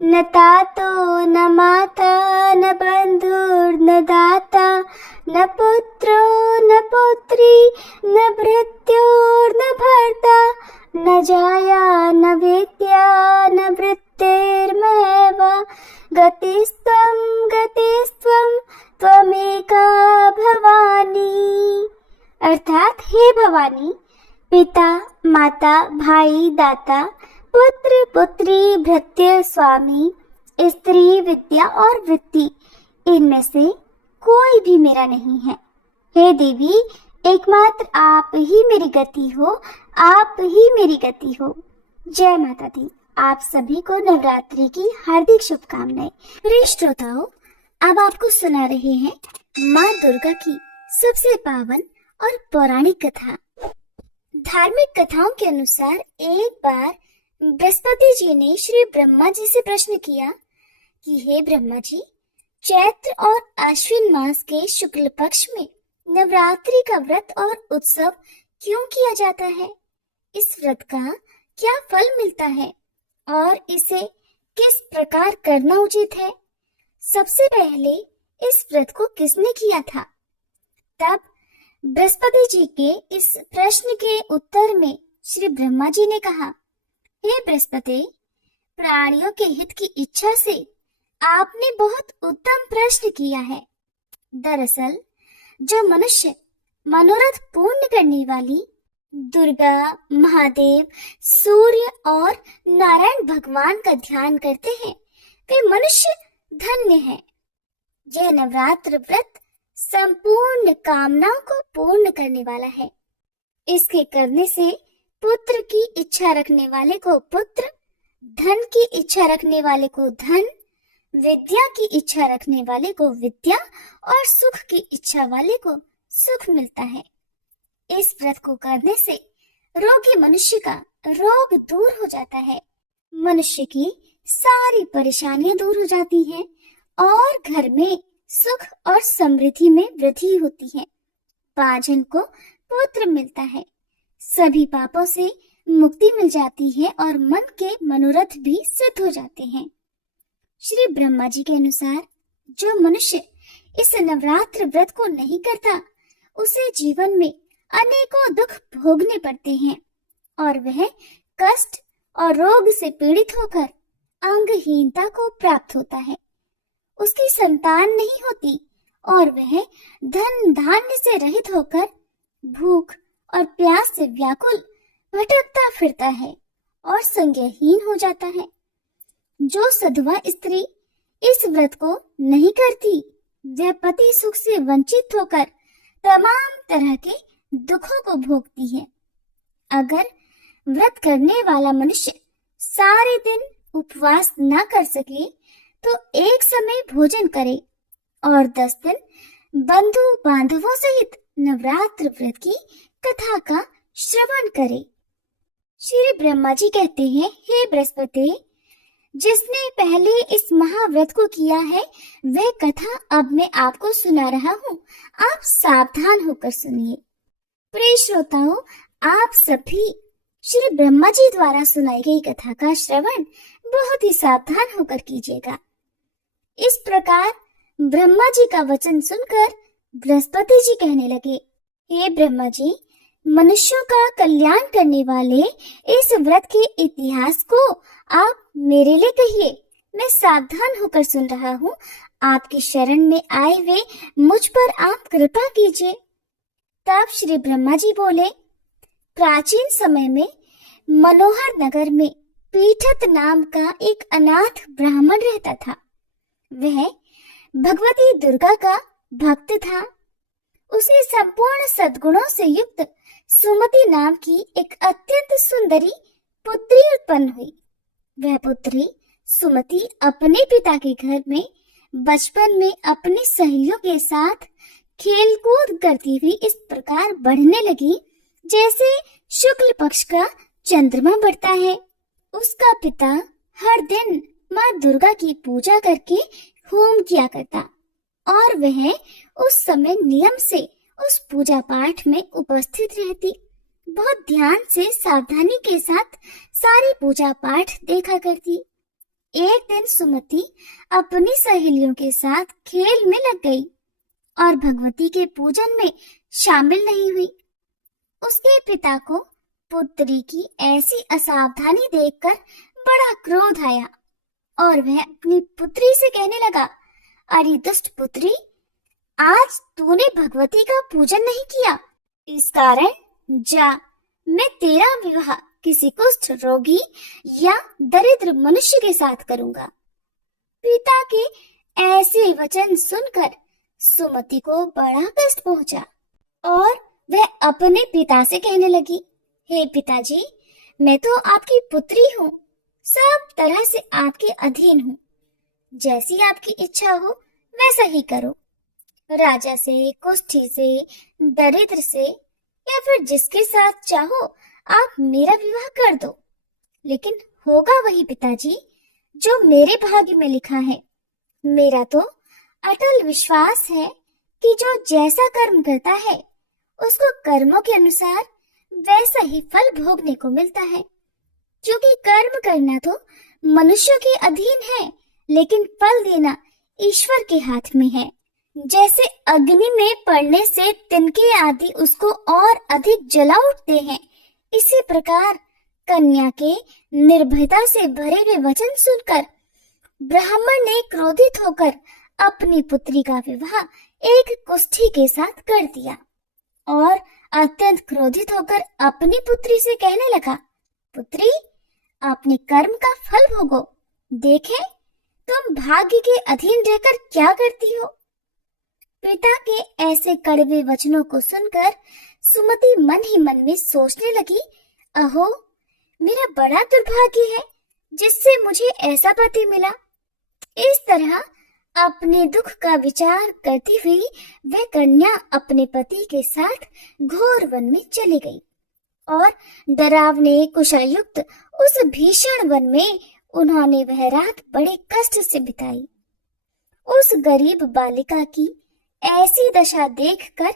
न तातो न माता न बंधुर्न दाता न पुत्रो न पुत्री न भृत्योर्न भर्ता न जाया न वेत्या न वृत्तिर्मैव गतिस्त्वं त्वमेका भवानी। अर्थात हे भवानी, पिता माता भाई दाता पुत्र पुत्री भृत्य स्वामी स्त्री विद्या और वृत्ति, इनमें से कोई भी मेरा नहीं है। हे देवी, एकमात्र आप ही मेरी गति हो, आप ही मेरी गति हो। जय माता दी। आप सभी को नवरात्रि की हार्दिक शुभकामनाएं। प्रिय श्रोताओं, अब आपको सुना रहे हैं माँ दुर्गा की सबसे पावन और पौराणिक कथा। धार्मिक कथाओं के अनुसार एक बार बृहस्पति जी ने श्री ब्रह्मा जी से प्रश्न किया कि हे ब्रह्मा जी, चैत्र और आश्विन मास के शुक्ल पक्ष में नवरात्रि का व्रत और उत्सव क्यों किया जाता है? इस व्रत का क्या फल मिलता है और इसे किस प्रकार करना उचित है? सबसे पहले इस व्रत को किसने किया था? तब बृहस्पति जी के इस प्रश्न के उत्तर में श्री ब्रह्मा जी ने कहा, हे बृहस्पति, प्राणियों के हित की इच्छा से आपने बहुत उत्तम प्रश्न किया है। दरअसल जो मनुष्य मनोरथ पूर्ण करने वाली दुर्गा, महादेव, सूर्य और नारायण भगवान का ध्यान करते हैं, वे मनुष्य धन्य हैं। यह नवरात्र व्रत संपूर्ण कामनाओं को पूर्ण करने वाला है। इसके करने से पुत्र की इच्छा रखने वाले को पुत्र, धन की इच्छा रखने वाले को धन, विद्या की इच्छा रखने वाले को विद्या और सुख की इच्छा वाले को सुख मिलता है। इस व्रत को करने से रोगी मनुष्य का रोग दूर हो जाता है, मनुष्य की सारी परेशानियां दूर हो जाती हैं और घर में सुख और समृद्धि में वृद्धि होती है। पाजन को पुत्र मिलता है, सभी पापों से मुक्ति मिल जाती है और मन के मनोरथ भी सिद्ध हो जाते हैं। श्री ब्रह्मा जी के अनुसार जो मनुष्य इस नवरात्र व्रत को नहीं करता, उसे जीवन में अनेकों दुख भोगने पड़ते हैं और वह कष्ट और रोग से पीड़ित होकर अंगहीनता को प्राप्त होता है। उसकी संतान नहीं होती और वह धन धान्य से रहित होकर भूख और प्यास से व्याकुल भटकता फिरता है और संज्ञाहीन हो जाता है। जो सधवा स्त्री इस व्रत को नहीं करती, वह पति सुख से वंचित होकर तमाम तरह के दुखों को भोगती है। अगर व्रत करने वाला मनुष्य सारे दिन उपवास न कर सके तो एक समय भोजन करे और 10 दिन बंधु बांधवों सहित नवरात्र व्रत की कथा का श्रवण करे। श्री ब्रह्मा जी कहते हैं, हे बृहस्पति, जिसने पहले इस महाव्रत को किया है वह कथा अब मैं आपको सुना रहा हूँ, आप सावधान होकर सुनिए। प्रिय श्रोताओं, आप सभी श्री ब्रह्मा जी द्वारा सुनाई गई कथा का श्रवण बहुत ही सावधान होकर कीजिएगा। इस प्रकार ब्रह्मा जी का वचन सुनकर बृहस्पति जी कहने लगे, हे ब्रह्मा जी, मनुष्यों का कल्याण करने वाले इस व्रत के इतिहास को आप मेरे लिए कहिए। मैं सावधान होकर सुन रहा हूँ। आपकी शरण में आए हुए मुझ पर आप कृपा कीजिए। तब श्री ब्रह्मा जी बोले, प्राचीन समय में मनोहर नगर में पीठत नाम का एक अनाथ ब्राह्मण रहता था। वह भगवती दुर्गा का भक्त था। उसे संपूर्ण सद्गुणों से युक्त सुमति नाम की एक अत्यंत सुंदरी पुत्री उत्पन्न हुई। वह पुत्री सुमति अपने पिता के घर में बचपन में अपनी सहेलियों के साथ खेलकूद करती हुई इस प्रकार बढ़ने लगी जैसे शुक्ल पक्ष का चंद्रमा बढ़ता है। उसका पिता हर दिन माँ दुर्गा की पूजा करके होम किया करता और वह उस समय नियम से उस पूजा पाठ में उपस्थित रहती। बहुत ध्यान से सावधानी के साथ सारी पूजा पाठ देखा करती। एक दिन सुमति अपनी सहेलियों के साथ खेल में लग गई और भगवती के पूजन में शामिल नहीं हुई। उसके पिता को पुत्री की ऐसी असावधानी देखकर बड़ा क्रोध आया और वह अपनी पुत्री से कहने लगा, अरे दुष्ट पुत्री, आज तूने भगवती का पूजन नहीं किया, इस कारण जा, मैं तेरा विवाह किसी कुष्ठ रोगी या दरिद्र मनुष्य के साथ करूंगा। पिता के ऐसे वचन सुनकर सुमति को बड़ा कष्ट पहुंचा और वह अपने पिता से कहने लगी, हे पिताजी, मैं तो आपकी पुत्री हूँ, सब तरह से आपके अधीन हूँ, जैसी आपकी इच्छा हो वैसा ही करो। राजा से, कुष्ठी से, दरिद्र से या फिर जिसके साथ चाहो आप मेरा विवाह कर दो, लेकिन होगा वही पिताजी जो मेरे भाग्य में लिखा है। मेरा तो अटल विश्वास है कि जो जैसा कर्म करता है उसको कर्मों के अनुसार वैसा ही फल भोगने को मिलता है, क्योंकि कर्म करना तो मनुष्यों के अधीन है, लेकिन फल देना ईश्वर के हाथ में है। जैसे अग्नि में पड़ने से तिनके आदि उसको और अधिक जला उठते हैं, इसी प्रकार कन्या के निर्भयता से भरे हुए वचन सुनकर ब्राह्मण ने क्रोधित होकर अपनी पुत्री का विवाह एक कुष्ठी के साथ कर दिया और अत्यंत क्रोधित होकर अपनी पुत्री से कहने लगा, पुत्री, अपने कर्म का फल भोगो, देखें तुम भाग्य के अधीन रहकर क्या करती हो। पिता के ऐसे कड़वे वचनों को सुनकर सुमति मन ही मन में सोचने लगी, अहो, मेरा बड़ा दुर्भाग्य है जिससे मुझे ऐसा पति मिला। इस तरह अपने दुख का विचार करती हुई वह कन्या अपने पति के साथ घोर वन में चली गई और डरावने कुशायुक्त उस भीषण वन में उन्होंने वह रात बड़े कष्ट से बिताई। उस गरीब बालिका की ऐसी दशा देखकर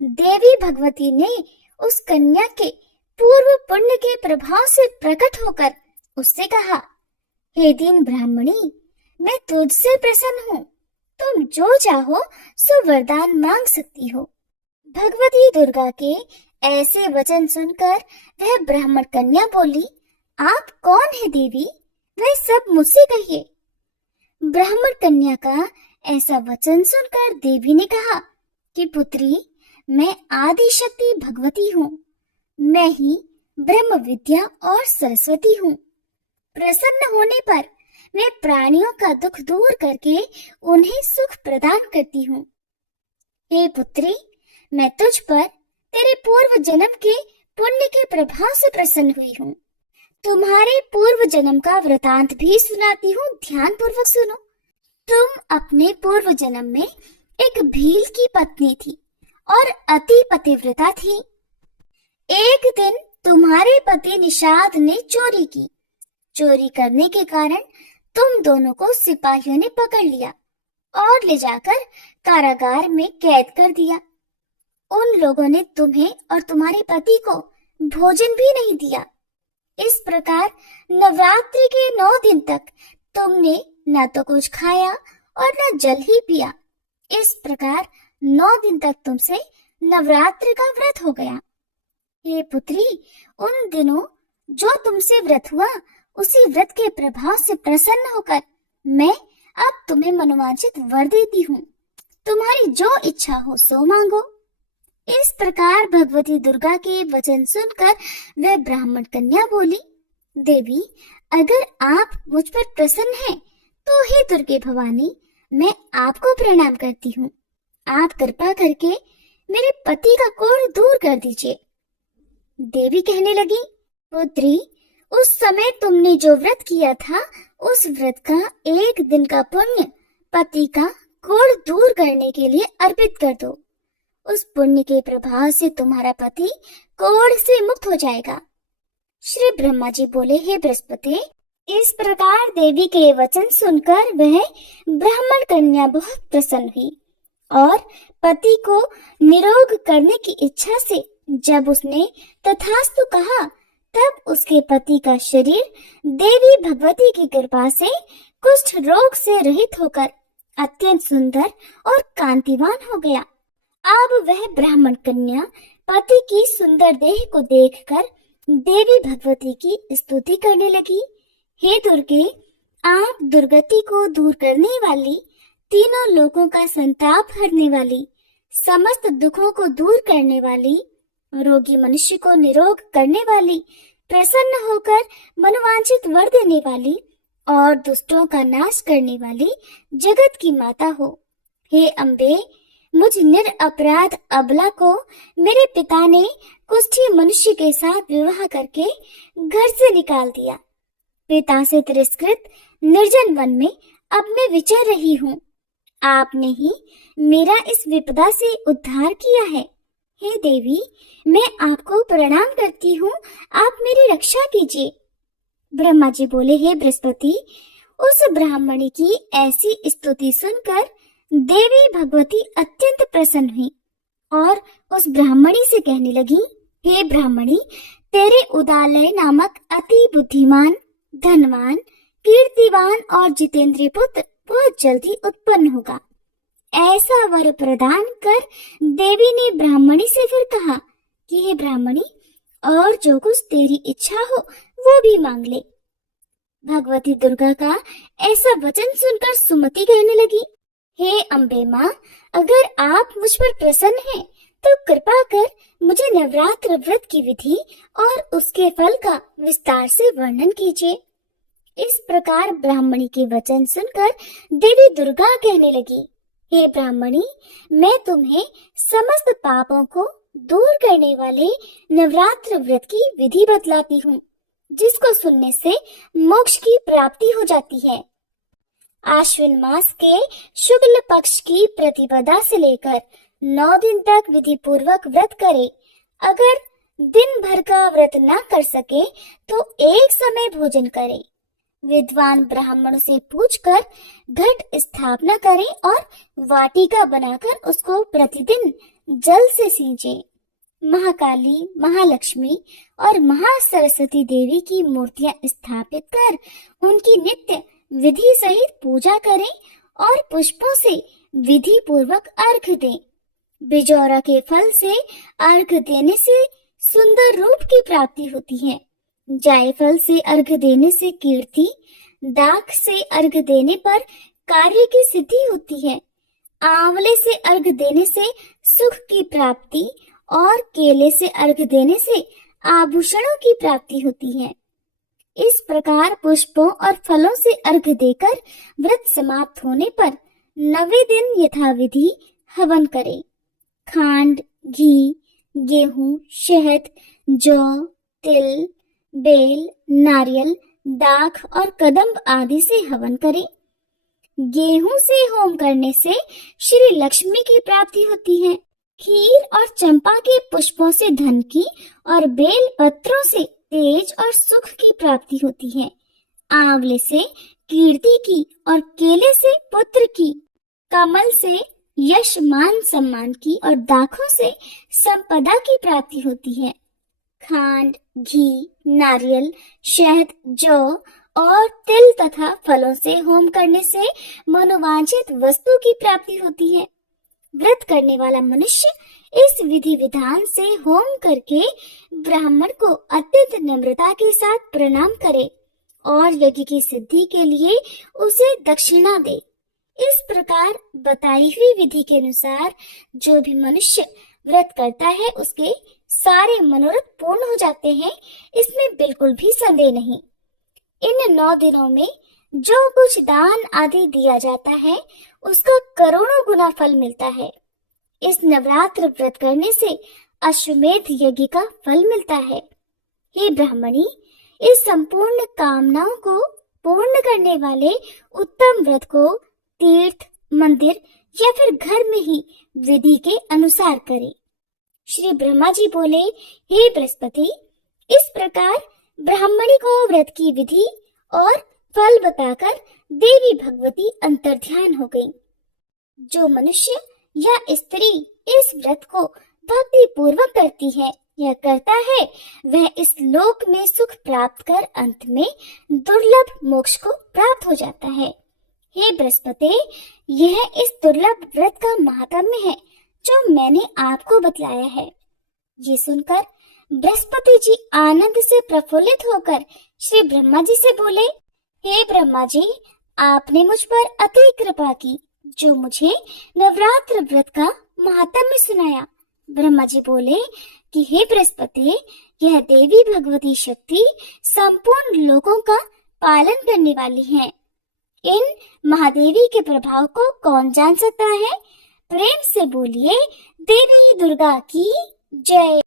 देवी भगवती ने उस कन्या के पूर्व पुण्य के प्रभाव से प्रकट होकर उससे कहा, हे दीन ब्राह्मणी, मैं तुझसे प्रसन्न हूँ, तुम जो चाहो सो वरदान मांग सकती हो। भगवती दुर्गा के ऐसे वचन सुनकर वह ब्राह्मण कन्या बोली, आप कौन है देवी, वह सब मुझसे कहिए। ब्राह्मण कन्या का ऐसा वचन सुनकर देवी ने कहा कि पुत्री, मैं आदि शक्ति भगवती हूँ, मैं ही ब्रह्म विद्या और सरस्वती हूँ। प्रसन्न होने पर मैं प्राणियों का दुख दूर करके उन्हें सुख प्रदान करती हूँ। हे पुत्री, मैं तुझ पर तेरे पूर्व जन्म के पुण्य के प्रभाव से प्रसन्न हुई हूँ। तुम्हारे पूर्व जन्म का वृतांत भी सुनाती हूँ, ध्यान पूर्वक सुनो। तुम अपने पूर्व जन्म में एक भील की पत्नी थी और अति पतिव्रता थी। एक दिन तुम्हारे पति निषाद ने चोरी की। चोरी करने के कारण तुम दोनों को सिपाहियों ने पकड़ लिया और ले जाकर कारागार में कैद कर दिया। उन लोगों ने तुम्हें और तुम्हारे पति को भोजन भी नहीं दिया। इस प्रकार नवरात्रि के 9 दिन तक तुमने न तो कुछ खाया और न जल ही पिया। इस प्रकार 9 दिन तक तुमसे नवरात्रि का व्रत हो गया। हे पुत्री, उन दिनों जो तुमसे व्रत हुआ, उसी व्रत के प्रभाव से प्रसन्न होकर मैं अब तुम्हें मनोवांछित वर देती हूँ। तुम्हारी जो इच्छा हो सो मांगो। इस प्रकार भगवती दुर्गा के वचन सुनकर वह ब्राह्मण कन्या बोली, देवी, अगर आप मुझ पर प्रसन्न हैं, तो हे दुर्गे भवानी, मैं आपको प्रणाम करती हूँ। आप कृपा करके मेरे पति का कोढ़ दूर कर दीजिए। देवी कहने लगी, पुत्री, उस समय तुमने जो व्रत किया था, उस व्रत का 1 दिन का पुण्य पति का कोढ़ दूर करने के लिए अर्पित कर दो। उस पुण्य के प्रभाव से तुम्हारा पति कोढ़ से मुक्त हो जाएगा। श्री ब्रह्मा जी बोले, हे बृहस्पति। इस प्रकार देवी के वचन सुनकर वह ब्राह्मण कन्या बहुत प्रसन्न हुई और पति को निरोग करने की इच्छा से जब उसने तथास्तु कहा, तब उसके पति का शरीर देवी भगवती की कृपा से कुष्ठ रोग से रहित होकर अत्यंत सुंदर और कांतिवान हो गया। अब वह ब्राह्मण कन्या पति की सुंदर देह को देखकर देवी भगवती की स्तुति करने लगी। हे दुर्गे, आप दुर्गति को दूर करने वाली, तीनों लोगों का संताप हरने वाली, समस्त दुखों को दूर करने वाली, रोगी मनुष्य को निरोग करने वाली, प्रसन्न होकर मनोवांछित वर देने वाली और दुष्टों का नाश करने वाली जगत की माता हो। हे अम्बे, मुझ निरपराध अबला को मेरे पिता ने कुष्ठी मनुष्य के साथ विवाह करके घर से निकाल दिया। पिता से तिरस्कृत निर्जन वन में अब मैं विचर रही हूँ। आपने ही मेरा इस विपदा से उद्धार किया है। हे देवी, मैं आपको प्रणाम करती हूँ, आप मेरी रक्षा कीजिए। ब्रह्मा जी बोले, हे बृहस्पति, उस ब्राह्मणी की ऐसी स्तुति सुनकर देवी भगवती अत्यंत प्रसन्न हुई और उस ब्राह्मणी से कहने लगी, हे ब्राह्मणी, तेरे उदालय नामक अति बुद्धिमान, धनवान, कीर्तिवान और जितेंद्रिय पुत्र बहुत जल्दी उत्पन्न होगा। ऐसा वर प्रदान कर देवी ने ब्राह्मणी से फिर कहा कि हे ब्राह्मणी, और जो कुछ तेरी इच्छा हो वो भी मांग ले। भगवती दुर्गा का ऐसा वचन सुनकर सुमति कहने लगी, हे अम्बे माँ, अगर आप मुझ पर प्रसन्न हैं तो कृपा कर मुझे नवरात्र व्रत की विधि और उसके फल का विस्तार से वर्णन कीजिए। इस प्रकार ब्राह्मणी के वचन सुनकर देवी दुर्गा कहने लगी, हे ब्राह्मणी, मैं तुम्हें समस्त पापों को दूर करने वाले नवरात्र व्रत की विधि बतलाती हूँ, जिसको सुनने से मोक्ष की प्राप्ति हो जाती है। आश्विन मास के शुक्ल पक्ष की प्रतिपदा से लेकर 9 दिन तक विधि पूर्वक व्रत करे। अगर दिन भर का व्रत न कर सके तो एक समय भोजन करे। विद्वान ब्राह्मणों से पूछकर घट स्थापना करें और वाटिका बनाकर उसको प्रतिदिन जल से सींचे। महाकाली, महालक्ष्मी और महासरस्वती देवी की मूर्तियां स्थापित कर उनकी नित्य विधि सहित पूजा करें और पुष्पों से विधि पूर्वक अर्घ दें। बिजौरा के फल से अर्घ देने से सुंदर रूप की प्राप्ति होती है। जायफल से अर्घ देने से कीर्ति, दाख से अर्घ देने पर कार्य की सिद्धि होती है। आंवले से अर्घ देने से सुख की प्राप्ति और केले से अर्घ देने से आभूषणों की प्राप्ति होती है। इस प्रकार पुष्पों और फलों से अर्घ देकर व्रत समाप्त होने पर 9वें दिन यथाविधि हवन करें। खांड, घी, गेहूं, शहद, जौ, तिल, बेल, नारियल, दाख और कदम्ब आदि से हवन करें। गेहूं से होम करने से श्री लक्ष्मी की प्राप्ति होती है। खीर और चंपा के पुष्पों से धन की और बेल पत्रों से तेज और सुख की प्राप्ति होती है। आंवले से कीर्ति की और केले से पुत्र की, कमल से यश मान सम्मान की और दाखों से संपदा की प्राप्ति होती है। खांड, घी, नारियल, शहद, जौ और तिल तथा फलों से होम करने से मनोवांछित वस्तु की प्राप्ति होती है। व्रत करने वाला मनुष्य इस विधि विधान से होम करके ब्राह्मण को अत्यंत नम्रता के साथ प्रणाम करे और यज्ञ की सिद्धि के लिए उसे दक्षिणा दे। इस प्रकार बताई हुई विधि के अनुसार जो भी मनुष्य व्रत करता है उसके सारे मनोरथ पूर्ण हो जाते हैं, इसमें बिल्कुल भी संदेह नहीं। इन 9 दिनों में जो कुछ दान आदि दिया जाता है उसका करोड़ों गुना फल मिलता है। इस नवरात्र व्रत करने से अश्वमेध यज्ञ का फल मिलता है। हे ब्राह्मणी, इस संपूर्ण कामनाओं को पूर्ण करने वाले उत्तम व्रत को तीर्थ, मंदिर या फिर घर में ही विधि के अनुसार करें। श्री ब्रह्मा जी बोले, हे बृहस्पति, इस प्रकार ब्राह्मणी को व्रत की विधि और फल बताकर देवी भगवती अंतर्ध्यान हो गई। जो मनुष्य या स्त्री इस व्रत को भक्ति पूर्वक करती है यह करता है वह इस लोक में सुख प्राप्त कर अंत में दुर्लभ मोक्ष को प्राप्त हो जाता है। हे बृहस्पति, यह इस दुर्लभ व्रत का महात्म्य है जो मैंने आपको बतलाया है। ये सुनकर बृहस्पति जी आनंद से प्रफुल्लित होकर श्री ब्रह्मा जी से बोले, हे ब्रह्मा जी, आपने मुझ पर अति कृपा की जो मुझे नवरात्र व्रत का महात्म्य सुनाया। ब्रह्मा जी बोले कि हे बृहस्पति, यह देवी भगवती शक्ति संपूर्ण लोगों का पालन करने वाली है। इन महादेवी के प्रभाव को कौन जान सकता है? प्रेम से बोलिए, देवी दुर्गा की जय।